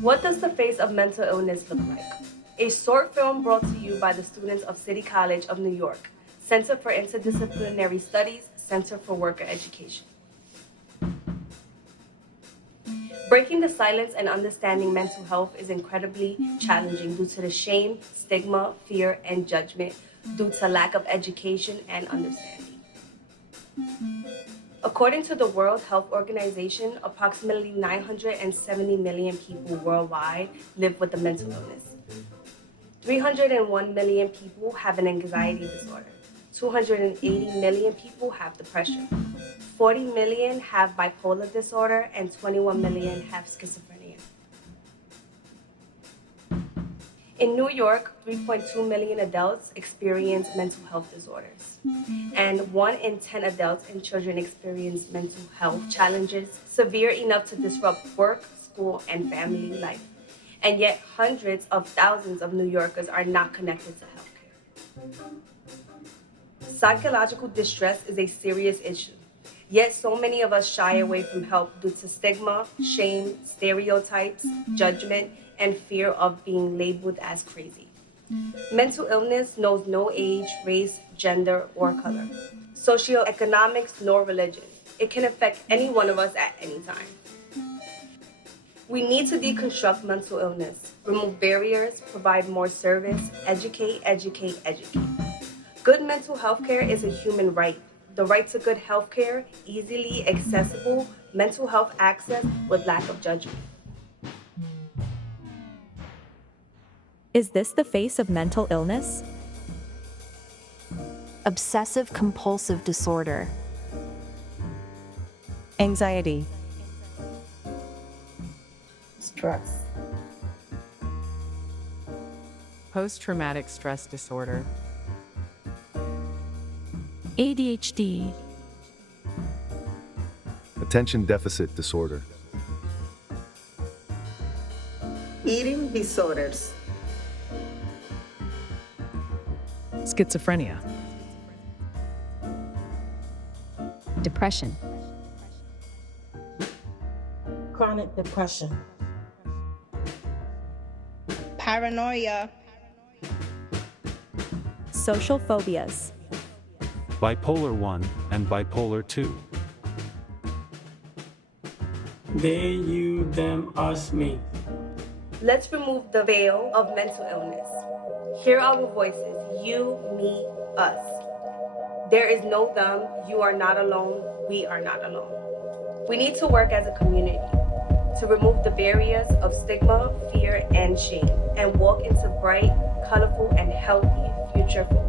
What does the face of mental illness look like? A short film brought to you by the students of City College of New York, Center for Interdisciplinary Studies, Center for Worker Education. Breaking the silence and understanding mental health is incredibly challenging due to the shame, stigma, fear, and judgment due to lack of education and understanding. According to the World Health Organization, approximately 970 million people worldwide live with a mental illness. 301 million people have an anxiety disorder. 280 million people have depression. 40 million have bipolar disorder, and 21 million have schizophrenia. In New York, 3.2 million adults experience mental health disorders, and 1 in 10 adults and children experience mental health challenges severe enough to disrupt work, school, and family life. And yet, hundreds of thousands of New Yorkers are not connected to healthcare. Psychological distress is a serious issue. Yet so many of us shy away from help due to stigma, shame, stereotypes, judgment, and fear of being labeled as crazy. Mental illness knows no age, race, gender, or color, socioeconomics, nor religion. It can affect any one of us at any time. We need to deconstruct mental illness, remove barriers, provide more service, educate. Good mental health care is a human right. The right to good health care, easily accessible mental health access with lack of judgment. Is this the face of mental illness? Obsessive compulsive disorder. Anxiety. Stress. Post-traumatic stress disorder. ADHD. Attention deficit disorder. Eating disorders. Schizophrenia. Depression. Chronic depression. Paranoia. Social phobias. Bipolar 1 and bipolar 2. They, you, them, us, me. Let's remove the veil of mental illness. Hear our voices, you, me, us. There is no them, you are not alone, we are not alone. We need to work as a community to remove the barriers of stigma, fear, and shame, and walk into bright, colorful, and healthy future for